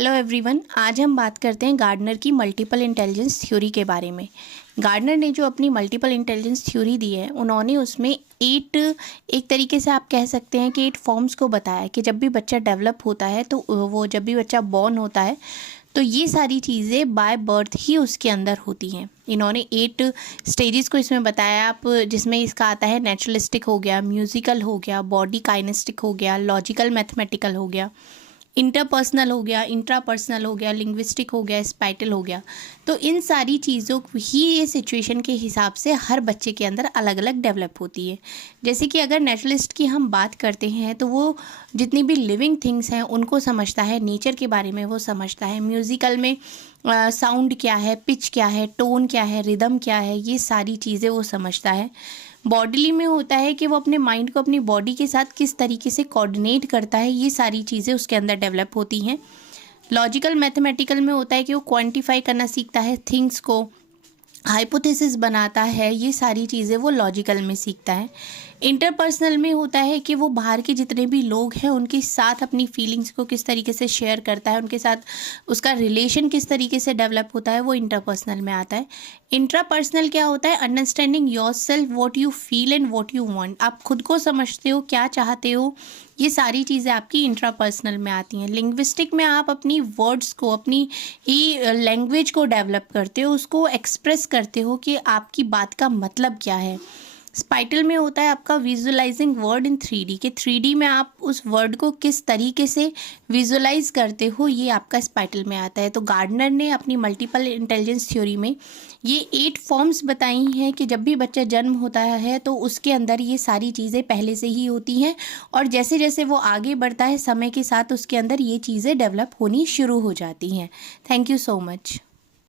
Hello everyone, आज हम बात करते हैं गार्डनर की मल्टीपल इंटेलिजेंस थ्योरी के बारे में। गार्डनर ने जो अपनी मल्टीपल इंटेलिजेंस थ्योरी दी है, उन्होंने उसमें एक तरीके से आप कह सकते हैं कि 8 फॉर्म्स को बताया कि जब भी बच्चा डेवलप होता है तो वो जब भी बच्चा बॉर्न होता है तो ये सारी चीज़ें बाय बर्थ ही उसके अंदर होती हैं। इन्होंने 8 स्टेजेस को इसमें बताया, आप जिसमें इसका आता है नेचुरलिस्टिक हो गया, म्यूजिकल हो गया, बॉडी काइनेस्टिक हो गया, लॉजिकल मैथमेटिकल हो गया, इंटरपर्सनल हो गया, इंट्रापर्सनल हो गया, लिंग्विस्टिक हो गया, स्पाइटल हो गया। तो इन सारी चीज़ों ही ये सिचुएशन के हिसाब से हर बच्चे के अंदर अलग अलग डेवलप होती है। जैसे कि अगर नेचुरलिस्ट की हम बात करते हैं तो वो जितनी भी लिविंग थिंग्स हैं उनको समझता है, नेचर के बारे में वो समझता है। म्यूज़िकल में साउंड क्या है, पिच क्या है, टोन क्या है, रिदम क्या है, ये सारी चीज़ें वो समझता है। बॉडीली में होता है कि वो अपने माइंड को अपनी बॉडी के साथ किस तरीके से कोऑर्डिनेट करता है, ये सारी चीज़ें उसके अंदर डेवलप होती हैं। लॉजिकल मैथमेटिकल में होता है कि वो क्वांटिफाई करना सीखता है, थिंग्स को हाइपोथेसिस बनाता है, ये सारी चीज़ें वो लॉजिकल में सीखता है। इंटरपर्सनल में होता है कि वो बाहर के जितने भी लोग हैं उनके साथ अपनी फीलिंग्स को किस तरीके से शेयर करता है, उनके साथ उसका रिलेशन किस तरीके से डेवलप होता है, वो इंटरपर्सनल में आता है। इंट्रापर्सनल क्या होता है? Understanding your self, what you feel and what you want. आप खुद को समझते हो, क्या चाहते हो, ये सारी चीज़ें आपकी इंट्रापर्सनल में आती हैं। लिंग्विस्टिक में आप अपनी वर्ड्स को, अपनी ही लैंग्वेज को डेवलप करते हो, उसको एक्सप्रेस करते हो कि आपकी बात का मतलब क्या है। स्पाइटल में होता है आपका विजुअलाइजिंग वर्ड इन 3D के 3D में आप उस वर्ड को किस तरीके से विजुअलाइज करते हो, ये आपका स्पाइटल में आता है। तो गार्डनर ने अपनी मल्टीपल इंटेलिजेंस थ्योरी में ये 8 फॉर्म्स बताई हैं कि जब भी बच्चा जन्म होता है तो उसके अंदर ये सारी चीज़ें पहले से ही होती हैं और जैसे जैसे वो आगे बढ़ता है समय के साथ उसके अंदर ये चीज़ें डेवलप होनी शुरू हो जाती हैं। Thank you so much.